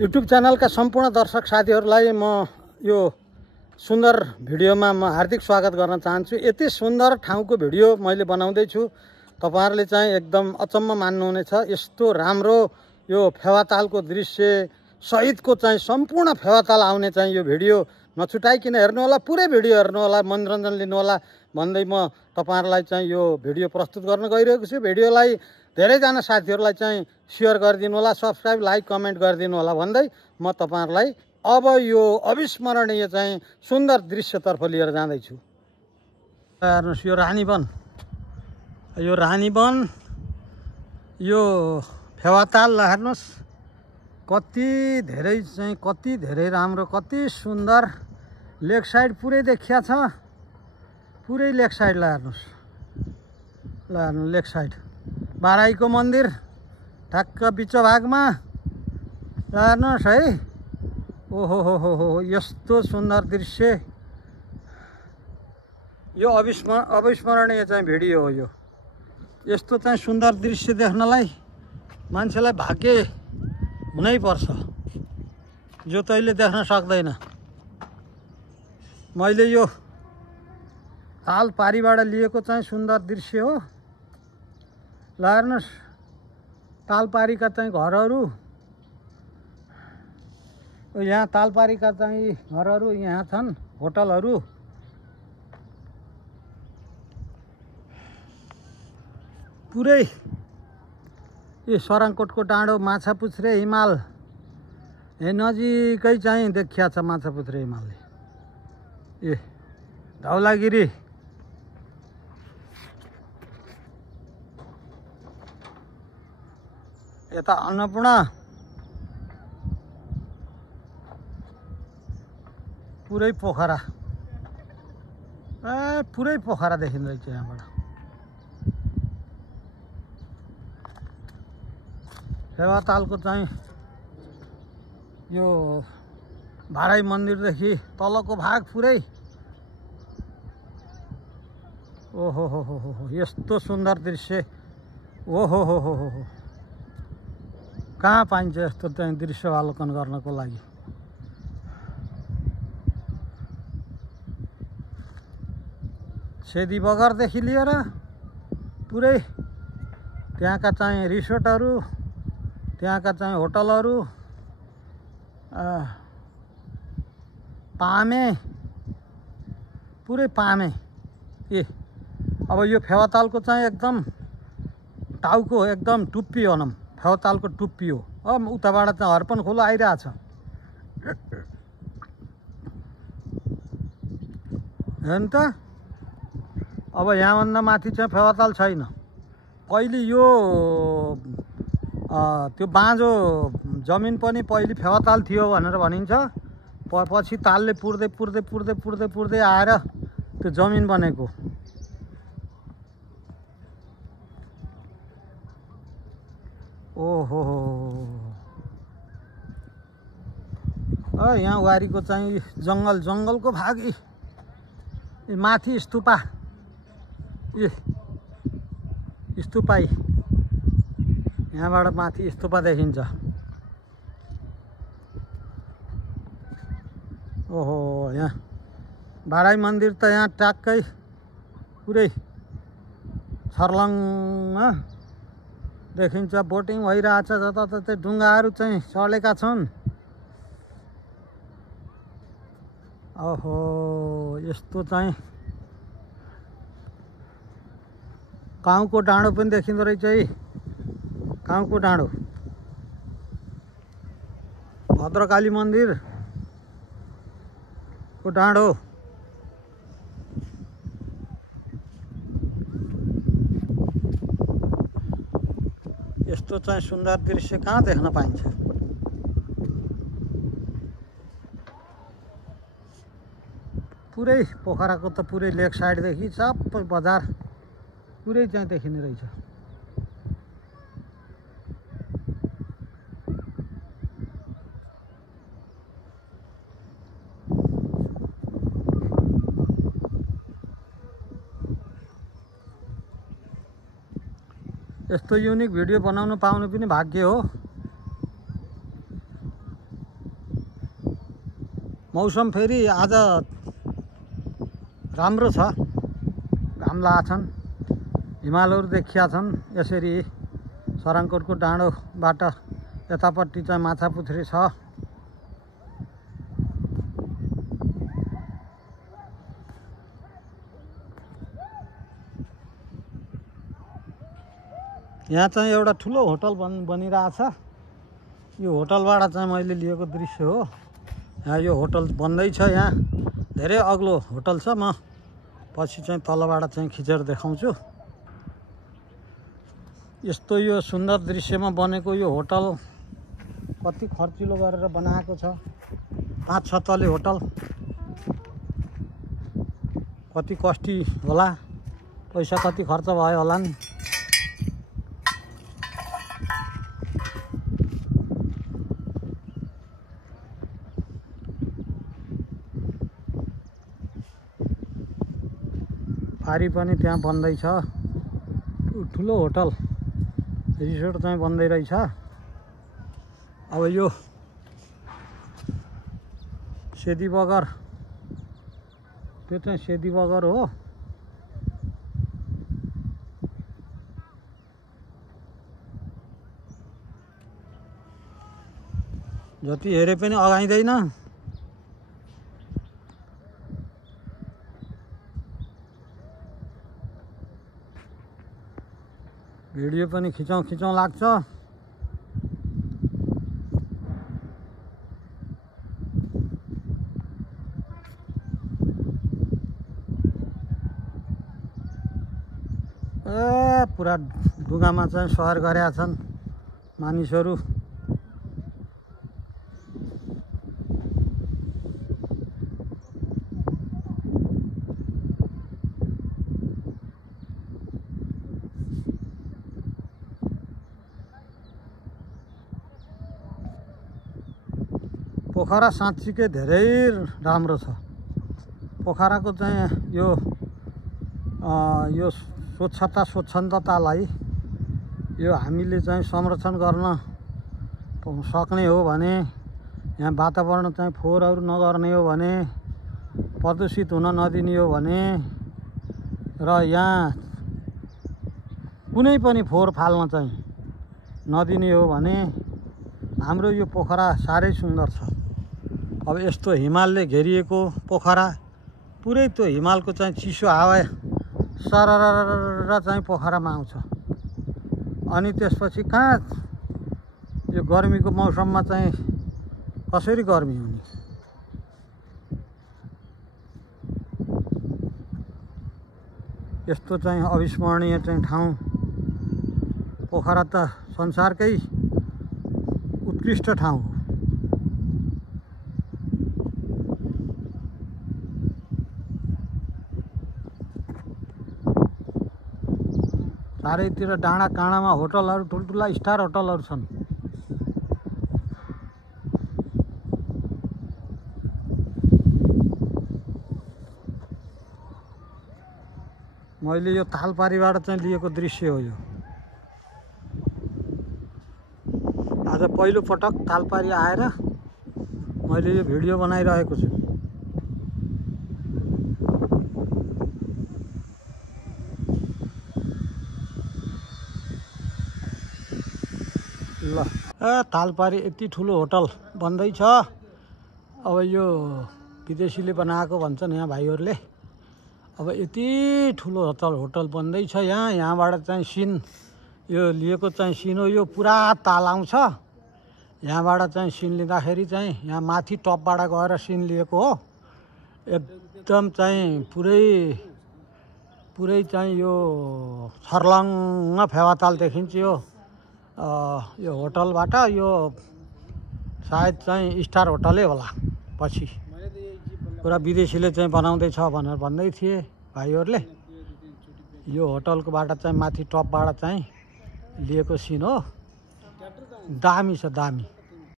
YouTube च्यानलका सम्पूर्ण दर्शक साथीहरूलाई म यो सुन्दर भिडियोमा म हार्दिक स्वागत गर्न चाहन्छु। यति सुन्दर ठाउँको भिडियो मैले बनाउँदैछु, तपाईहरुले चाहिँ एकदम अचम्म मान्नुहुनेछ। यस्तो राम्रो यो फेवातालको दृश्य सहितको चाहिँ सम्पूर्ण फेवाताल आउने चाहिँ यो भिडियो नछुटाइकिन हेर्नु होला, पुरै भिडियो हेर्नु होला, मनोरञ्जन लिनु होला भन्दै म तपाईहरुलाई चाहिँ यो भिडियो प्रस्तुत गर्न गइरहेको छु। भिडियोलाई धेरैजना साथीहरूलाई चाहिँ शेयर गरिदिनु होला, सब्स्क्राइब, लाइक, कमेन्ट गरिदिनु होला भन्दै म तपाईहरुलाई अब यो अविस्मरणीय चाहिँ सुन्दर दृश्यतर्फ लिएर जाँदैछु। हेर्नुस् यो रानीवन, यो फेवाताल हेर्नुस् कति धेरै राम्रो, कति सुन्दर। लेक साइड पुरै देखिया छ, पुरै लेक साइड ला हेर्नुस्, ल हेर्नु लेक साइड बाराईको मन्दिर ठ्याक्क बिच भागमा हेर्नुहोस् है। ओहो हो हो हो, यस्तो सुन्दर दृश्य, यो अविस्मरणीय चाहिँ भिडियो हो यो। यस्तो चाहिँ सुन्दर दृश्य देख्नलाई मान्छेलाई भाग्य हुनै पर्छ, जो तैले देख्न सक्दैन। मैले यो ताल पारीबाट लिएको चाहिँ सुन्दर दृश्य हो। ल हेर्नुहोस् तालपारीका चाहिँ घरहरू, यहाँ तालपारीका चाहिँ घरहरू यहाँ छन्, होटलहरू। पुरै यो सराङकोटको डाँडो, माछापुच्छ्रे हिमाल नजिकै चाहिँ देखिया छ माछापुच्छ्रे हिमालले। ए धौलागिरी, यता अन्नपूर्ण, पुरै पोखरा, पुरै पोखरा देखिँदैछ यहाँबाट। फेवातालको चाहिँ यो बाराई मन्दिरदेखि तलको भाग पुरै ओहो हो हो हो, यस्तो सुन्दर दृश्य। ओहो हो हो हो हो, कहाँ पाइन्छ यस्तो चाहिँ दृश्यावलोकन गर्नको लागि। सेदी बगरदेखि लिएर पुरै त्यहाँका चाहिँ रिसोर्टहरू, त्यहाँका चाहिँ होटलहरू, पामे, पुरै पामे। ए अब यो फेवातालको चाहिँ एकदम टाउको, एकदम टुप्पी भनौँ, फेवातालको टुप्पी हो। अब उताबाट चाहिँ हर्पन खोलो आइरहेछ हेर्नु त। अब यहाँभन्दा माथि चाहिँ फेवाताल छैन। पहिले यो त्यो बाँझो जमिन पनि पहिले फेवाताल थियो भनेर भनिन्छ। पछि तालले पुर्दै पुर्दै पुर्दै पुर्दै पुर्दै आएर त्यो जमिन बनेको। ओहो यहाँ वारीको चाहिँ जङ्गलको भाग, माथि स्तूपा, स्तूपाई, यहाँबाट माथि स्तूपा देखिन्छ। ओहो यहाँ बाराई मन्दिर त यहाँ ट्याक्कै पुरै छर्लङ्ग देखिन्छ। बोटिङ भइरहेछ, जताततै ढुङ्गाहरू चाहिँ चढेका छन्। ओहो यस्तो चाहिँ काउको डाँडो पनि देखिँदो रहेछ है, काउको डाँडो। भद्रकाली मन्दिरको डाँडो, यस्तो चाहिँ सुन्दर दृश्य कहाँ देख्न पाइन्छ। पुरै पोखराको त पुरै लेक साइडदेखि सबै बजार पुरै चाहिँ देखिने रहेछ। यस्तो युनिक भिडियो बनाउन पाउनु पनि भाग्य हो। मौसम फेरि आज राम्रो छ, घाम लागेछन्, हिमालहरू देखिया छन्। यसरी सराङकोटको डाँडोबाट यतापट्टि चाहिँ माछापुच्छ्रे छ। यहाँ चाहिँ एउटा ठुलो होटल बनिरहेछ। यो होटलबाट चाहिँ मैले लिएको दृश्य हो। यहाँ यो होटल बन्दैछ, यहाँ धेरै अग्लो होटल छ। म पछि चाहिँ तलबाट चाहिँ खिचेर देखाउँछु। यस्तो यो सुन्दर दृश्यमा बनेको यो होटल कति खर्चिलो गरेर बनाएको छ। 5-6 तले होटल, कति कस्टी होला, पैसा कति खर्च भयो होला नि। पारी पनि त्यहाँ बन्दैछ, ठुलो होटल रिसोर्ट चाहिँ बन्दै रहेछ। अब यो सेदी बगर, त्यो चाहिँ सेदी बगर हो। जति हेरे पनि अगाइँदैन। भिडियो पनि खिचौँ लाग्छ। पुरा ढुङ्गामा चाहिँ सहर गरेका छन् मानिसहरू। पोखरा साँच्चीकै धेरै राम्रो छ। पोखराको चाहिँ यो स्वच्छतालाई यो हामीले चाहिँ संरक्षण गर्न सक्ने हो भने, यहाँ वातावरण चाहिँ फोहोरहरू नगर्ने हो भने, प्रदूषित हुन नदिने हो भने, र यहाँ कुनै पनि फोहोर फाल्न चाहिँ नदिने हो भने हाम्रो यो पोखरा साह्रै सुन्दर छ। अब यस्तो हिमालले घेरिएको पोखरा, पुरै त्यो हिमालको चाहिँ चिसो हावा सरर चाहिँ पोखरामा आउँछ। अनि त्यसपछि कहाँ यो गर्मीको मौसममा चाहिँ कसरी गर्मी हुने। यस्तो चाहिँ अविस्मरणीय चाहिँ ठाउँ पोखरा त संसारकै उत्कृष्ट ठाउँ हो। चारैतिर डाँडा काँडामा होटलहरू, ठुल्ठुला स्टार होटलहरू छन्। मैले यो तालपारीबाट चाहिँ लिएको दृश्य हो। यो आज पहिलो पटक तालपारी आएर मैले यो भिडियो बनाइरहेको छु। ल तालपारी यति ठुलो होटल बन्दैछ। अब यो विदेशीले बनाएको भन्छन् यहाँ भाइहरूले। अब यति ठुलो होटल बन्दैछ यहाँबाट चाहिँ सिन, यो लिएको चाहिँ सिन हो। यो पुरा ताल आउँछ। यहाँबाट चाहिँ सिन लिँदाखेरि चाहिँ यहाँ माथि टपबाट गएर सिन लिएको हो। एकदम चाहिँ पुरै चाहिँ यो छर्लङ्ग फेवाताल देखिन्छ। यो होटलबाट यो सायद चाहिँ स्टार होटलै होला। पछि पुरा विदेशीले चाहिँ बनाउँदैछ भनेर भन्दै थिए भाइहरूले। यो होटलकोबाट चाहिँ माथि टपबाट चाहिँ लिएको सिन हो। दामी छ, दामी।